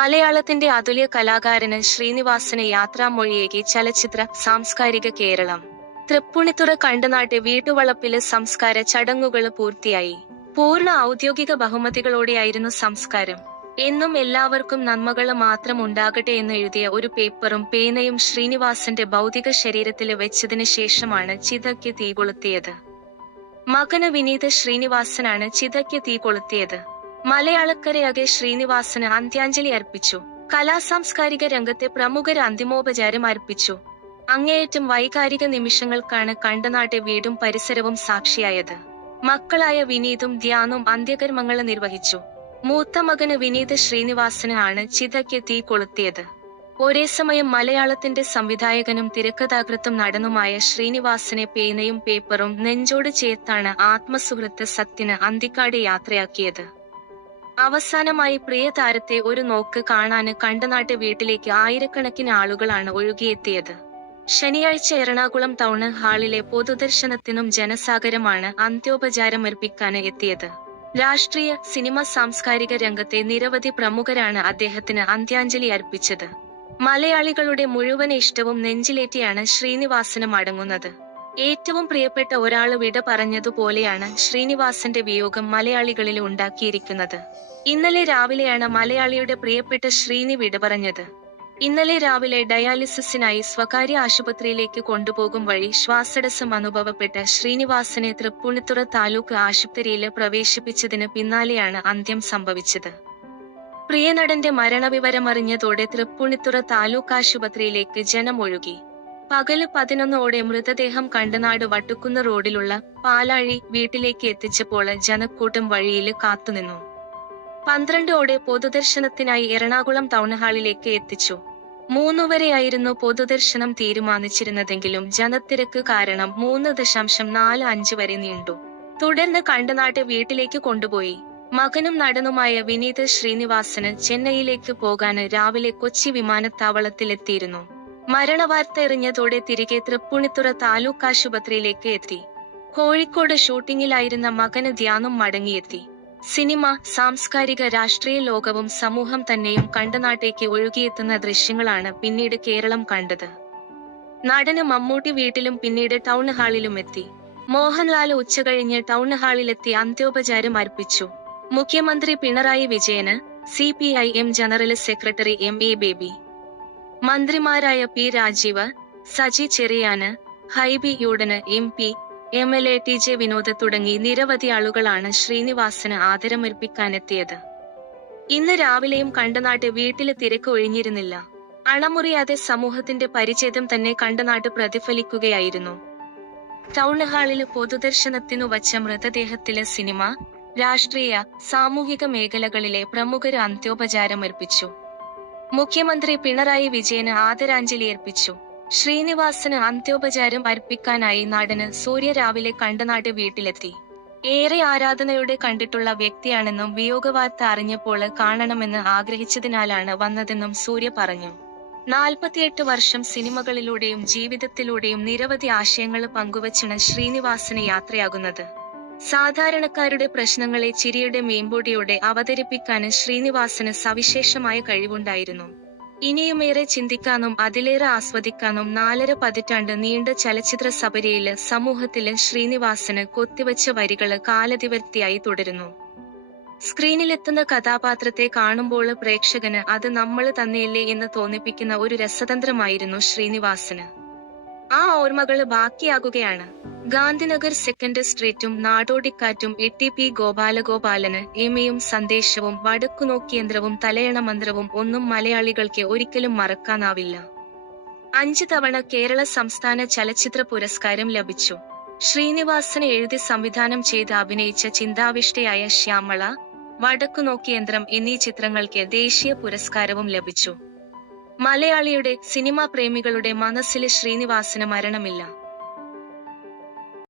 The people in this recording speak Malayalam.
മലയാളത്തിന്റെ അതുല്യ കലാകാരന് ശ്രീനിവാസന് യാത്രാമൊഴിയേകി ചലച്ചിത്ര സാംസ്കാരിക കേരളം. തൃപ്പൂണിത്തുറ കണ്ടനാട്ടെ വീട്ടുവളപ്പില് സംസ്കാര ചടങ്ങുകള് പൂർത്തിയായി. പൂർണ്ണ ഔദ്യോഗിക ബഹുമതികളോടെയായിരുന്നു സംസ്കാരം. എന്നും എല്ലാവർക്കും നന്മകള് മാത്രം ഉണ്ടാകട്ടെ എന്ന് എഴുതിയ ഒരു പേപ്പറും പേനയും ശ്രീനിവാസന്റെ ഭൗതിക ശരീരത്തില് വെച്ചതിന് ശേഷമാണ് ചിതയ്ക്ക് തീ കൊളുത്തിയത്. മകന് വിനീത് ശ്രീനിവാസനാണ് ചിതയ്ക്ക് തീ കൊളുത്തിയത്. മലയാളക്കരയാകെ ശ്രീനിവാസന് അന്ത്യാഞ്ജലി അർപ്പിച്ചു. കലാസാംസ്കാരിക രംഗത്തെ പ്രമുഖര് അന്തിമോപചാരം അർപ്പിച്ചു. അങ്ങേയറ്റം വൈകാരിക നിമിഷങ്ങൾക്കാണ് കണ്ടനാട്ടെ വീടും പരിസരവും സാക്ഷിയായത്. മക്കളായ വിനീതും ധ്യാനും അന്ത്യകർമ്മങ്ങള് നിർവഹിച്ചു. മൂത്ത മകന് വിനീത് ശ്രീനിവാസന് ആണ് ചിതയ്ക്ക് തീ കൊളുത്തിയത്. ഒരേസമയം മലയാളത്തിന്റെ സംവിധായകനും തിരക്കഥാകൃത്തും നടനുമായ ശ്രീനിവാസനെ പേനയും പേപ്പറും നെഞ്ചോട് ചേർത്താണ് ആത്മസുഹൃത്ത് സത്യന് അന്തിക്കാട് യാത്രയാക്കിയത്. അവസാനമായി പ്രിയ താരത്തെ ഒരു നോക്ക് കാണാന് കണ്ടനാട്ടെ വീട്ടിലേക്ക് ആയിരക്കണക്കിന് ആളുകളാണ് ഒഴുകിയെത്തിയത്. ശനിയാഴ്ച എറണാകുളം ടൗൺ ഹാളിലെ പൊതുദർശനത്തിനും ജനസാഗരമാണ് അന്ത്യോപചാരമർപ്പിക്കാന് എത്തിയത്. രാഷ്ട്രീയ, സിനിമ, സാംസ്കാരിക രംഗത്തെ നിരവധി പ്രമുഖരാണ് അദ്ദേഹത്തിന് അന്ത്യാഞ്ജലി അർപ്പിച്ചത്. മലയാളികളുടെ മുഴുവൻ ഇഷ്ടവും നെഞ്ചിലേറ്റിയാണ് ശ്രീനിവാസന് മടങ്ങുന്നത്. ഏറ്റവും പ്രിയപ്പെട്ട ഒരാള് വിട പറഞ്ഞതുപോലെയാണ് ശ്രീനിവാസന്റെ വിയോഗം മലയാളികളിൽ ഉണ്ടാക്കിയിരിക്കുന്നത്. ഇന്നലെ രാവിലെയാണ് മലയാളിയുടെ പ്രിയപ്പെട്ട ശ്രീനി വിട പറഞ്ഞത്. ഇന്നലെ രാവിലെ ഡയാലിസിസിനായി സ്വകാര്യ ആശുപത്രിയിലേക്ക് കൊണ്ടുപോകും വഴി ശ്വാസതടസ്സം അനുഭവപ്പെട്ട ശ്രീനിവാസനെ തൃപ്പൂണിത്തുറ താലൂക്ക് ആശുപത്രിയില് പ്രവേശിപ്പിച്ചതിന് പിന്നാലെയാണ് അന്ത്യം സംഭവിച്ചത്. പ്രിയനടന്റെ മരണവിവരമറിഞ്ഞതോടെ തൃപ്പൂണിത്തുറ താലൂക്ക് ആശുപത്രിയിലേക്ക് ജനം ഒഴുകി. പകല് 11 മൃതദേഹം കണ്ടനാട് വട്ടുകുന്ന് റോഡിലുള്ള പാലാഴി വീട്ടിലേക്ക് എത്തിച്ചപ്പോൾ ജനക്കൂട്ടം വഴിയില് കാത്തുനിന്നു. 12 പൊതുദർശനത്തിനായി എറണാകുളം ടൗൺഹാളിലേക്ക് എത്തിച്ചു. 3 വരെയായിരുന്നു പൊതുദർശനം തീരുമാനിച്ചിരുന്നതെങ്കിലും ജനത്തിരക്ക് കാരണം 3.45 വരെ നീണ്ടു. തുടർന്ന് കണ്ടനാട്ടെ വീട്ടിലേക്ക് കൊണ്ടുപോയി. മകനും നടനുമായ വിനീത് ശ്രീനിവാസന് ചെന്നൈയിലേക്ക് പോകാന് രാവിലെ കൊച്ചി വിമാനത്താവളത്തിലെത്തിയിരുന്നു. മരണവാർത്ത എറിഞ്ഞതോടെ തിരികെ തൃപ്പൂണിത്തുറ താലൂക്ക് ആശുപത്രിയിലേക്ക് എത്തി. കോഴിക്കോട് ഷൂട്ടിങ്ങിലായിരുന്ന മകന് ധ്യാനും മടങ്ങിയെത്തി. സിനിമ, സാംസ്കാരിക, രാഷ്ട്രീയ ലോകവും സമൂഹം തന്നെയും കണ്ടനാട്ടേക്ക് ഒഴുകിയെത്തുന്ന ദൃശ്യങ്ങളാണ് പിന്നീട് കേരളം കണ്ടത്. നടന് മമ്മൂട്ടി വീട്ടിലും പിന്നീട് ടൗൺ ഹാളിലും എത്തി. മോഹൻലാൽ ഉച്ചകഴിഞ്ഞ് ടൗൺ ഹാളിലെത്തി അന്ത്യോപചാരം അർപ്പിച്ചു. മുഖ്യമന്ത്രി പിണറായി വിജയന്, CPIM general secretary MA baby, മന്ത്രിമാരായ P രാജീവ്, സജി ചെറിയാന്, Hibi Eden, MP, MLA TJ Vinod തുടങ്ങി നിരവധി ആളുകളാണ് ശ്രീനിവാസന് ആദരമർപ്പിക്കാനെത്തിയത്. ഇന്ന് രാവിലെയും കണ്ടനാട്ടെ വീട്ടില് തിരക്ക് ഒഴിഞ്ഞിരുന്നില്ല. അണമുറിയാതെ സമൂഹത്തിന്റെ പരിചയം തന്നെ കണ്ടനാട്ട് പ്രതിഫലിക്കുകയായിരുന്നു. ടൗൺഹാളില് പൊതുദർശനത്തിനു വച്ച മൃതദേഹത്തില് സിനിമ, രാഷ്ട്രീയ, സാമൂഹിക മേഖലകളിലെ പ്രമുഖര് അന്ത്യോപചാരമർപ്പിച്ചു. മുഖ്യമന്ത്രി പിണറായി വിജയന് ആദരാഞ്ജലിയർപ്പിച്ചു. ശ്രീനിവാസന് അന്ത്യോപചാരം അർപ്പിക്കാനായി നടന് സൂര്യ രാവിലെ കണ്ടനാട്ടെ വീട്ടിലെത്തി. ഏറെ ആരാധനയോടെ കണ്ടിട്ടുള്ള വ്യക്തിയാണെന്നും വിയോഗവാർത്ത അറിഞ്ഞപ്പോൾ കാണണമെന്ന് ആഗ്രഹിച്ചതിനാലാണ് വന്നതെന്നും സൂര്യ പറഞ്ഞു. 48 വർഷം സിനിമകളിലൂടെയും ജീവിതത്തിലൂടെയും നിരവധി ആശയങ്ങൾ പങ്കുവച്ചാണ് ശ്രീനിവാസന് യാത്രയാകുന്നത്. സാധാരണക്കാരുടെ പ്രശ്നങ്ങളെ ചിരിയുടെ മേമ്പൊടിയോടെ അവതരിപ്പിക്കാന് ശ്രീനിവാസന് സവിശേഷമായ കഴിവുണ്ടായിരുന്നു. ഇനിയുമേറെ ചിന്തിക്കാനും അതിലേറെ ആസ്വദിക്കാനും 4.5 പതിറ്റാണ്ട് നീണ്ട ചലച്ചിത്ര സപര്യയില് സമൂഹത്തില് ശ്രീനിവാസന് കൊത്തിവച്ച വരികള് കാലതിവർത്തിയായി തുടരുന്നു. സ്ക്രീനിലെത്തുന്ന കഥാപാത്രത്തെ കാണുമ്പോള് പ്രേക്ഷകന് അത് നമ്മള് തന്നെയല്ലേ എന്ന് തോന്നിപ്പിക്കുന്ന ഒരു രസതന്ത്രമായിരുന്നു ശ്രീനിവാസന്. ആ ഓർമ്മകള് ബാക്കിയാകുകയാണ്. ഗാന്ധിനഗർ 2nd സ്ട്രീറ്റും നാടോടിക്കാറ്റും, TP ഗോപാലഗോപാലന്, എമയും സന്ദേശവും, വടക്കുനോക്കിയന്ത്രവും, തലയണ മന്ത്രവും ഒന്നും മലയാളികൾക്ക് ഒരിക്കലും മറക്കാനാവില്ല. 5 തവണ കേരള സംസ്ഥാന ചലച്ചിത്ര പുരസ്കാരം ലഭിച്ചു. ശ്രീനിവാസന് എഴുതി സംവിധാനം ചെയ്ത് അഭിനയിച്ച ചിന്താവിഷ്ടയായ ശ്യാമള, വടക്കുനോക്കിയന്ത്രം എന്നീ ചിത്രങ്ങൾക്ക് ദേശീയ പുരസ്കാരവും ലഭിച്ചു. മലയാളിയുടെ, സിനിമാ പ്രേമികളുടെ മനസ്സില് ശ്രീനിവാസന് മരണമില്ല.